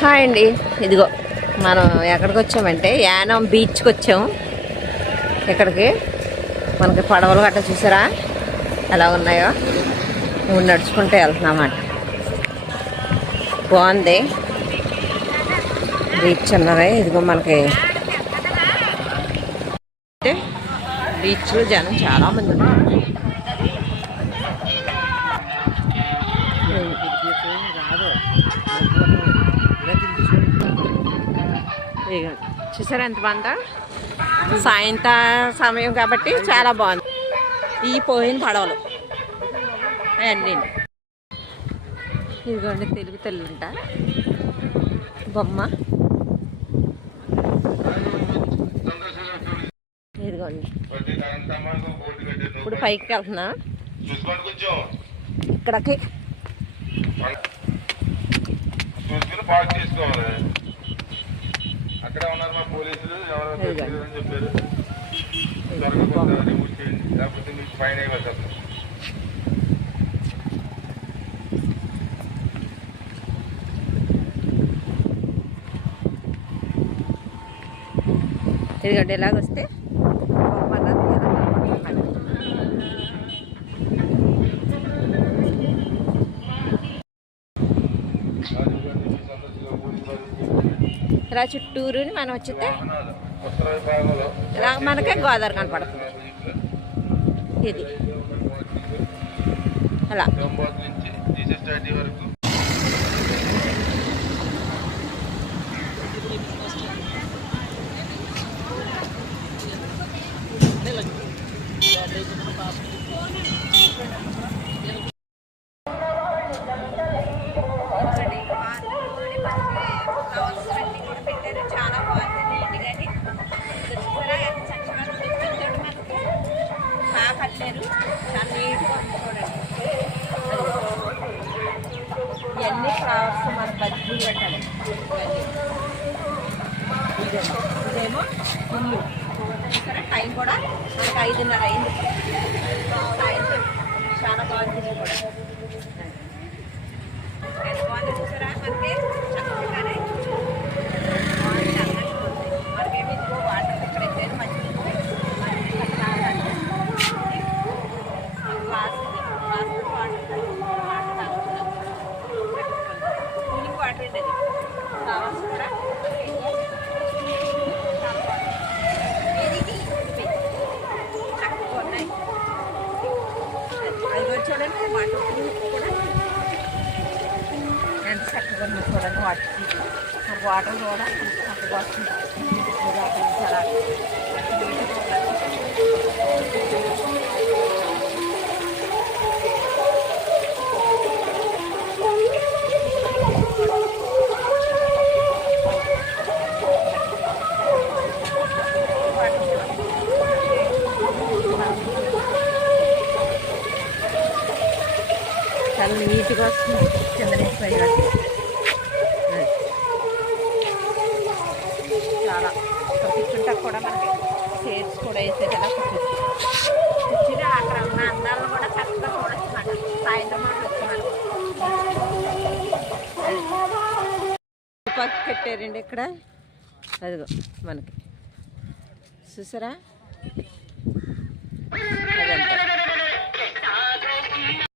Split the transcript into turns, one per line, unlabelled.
Hi అండి. ఇదిగో మనం ఎక్కడికి వచ్చామంటే యానం బీచ్కి వచ్చాము ఇక్కడికి మనకి పడవలు గట్ట చూసారా? ఎలా ఉన్నాయో? నువ్వు నడుచుకుంటే వెళ్తున్నామాట. బాగుంది. బీచ్ ఉన్నది ఇదిగో మనకి అంటే బీచ్లో జనం చాలా మంది రాదు. ఇదిగో చూసారా ఎంత బాగుందా? సాయంత్రం సమయం కాబట్టి చాలా బాగుంది. ఈ పోయిన పడవలు. అవన్నీ. ఇదిగోండి తెలుగు తెల్లుంట. బొమ్మ. ఇదిగోండి. ఇప్పుడు పైకి వెళ్తున్నా. ఇక్కడికి.
పార్క్ చేసుకోవాలి. అక్కడే ఉన్నారు మా పోలీసులు ఎవరో. అని చెప్పారు. జరగకుండా రిమూవ్ చేయండి లేకపోతే మీకు ఫైన్ అయిపోతారు
ఇదిగోండి ఇలాగొస్తే బొమ్మ అన్నది ఇలా కనపడుతుంది. ఇలా చుట్టూరు మనం వచ్చితే మనకే గోదావరి కనపడుతుంది. ఇది. అలా. ఇవన్నీ ఫ్లవర్స్ మన బజ్జీలు పెట్టాలి. ఇదేమో ఇల్లు టైం కూడా మనకి ఐదున్నర అయింది. చాలా బాగుంది కూడా ఎంత బాగుంది చూసారా మనకి చక్కగానే బాగుంది అందంగా ఉంది మనకేమి ఇదిగో వాటర్ ఇక్కడ ఇచ్చారు మంచి మనకి ఇక్కడ తాగాలి. గ్లాస్ ఇది. గ్లాస్లో వాటర్ వాటర్ తాగొచ్చు. కూలింగ్ వాటర్ అండి అది ఫ్లవర్స్ కూడా చాలా బాగుంది. ఇది ఇవి. చక్కగా ఉన్నాయి అది కూడా చూడండి వాటర్ కూడా ఎంత చూడండి వాటర్ ఆ వాటర్ కూడా ఎంత వస్తుంది చాలా నీట్గా వస్తుంది. కింద నుంచి పైకి అది. చాలా ఇక్కడ కూర్చుంటా కూడా మనకి చైర్స్ కూడా వేసే కదా కూర్చోచ్చు కూర్చుని అక్కడ ఉన్న అందాలను కూడా చక్కగా చూడొచ్చు మాట సాయంత్రం పెట్టారండి ఇక్కడ. అదిగో మనకి. చూసారా?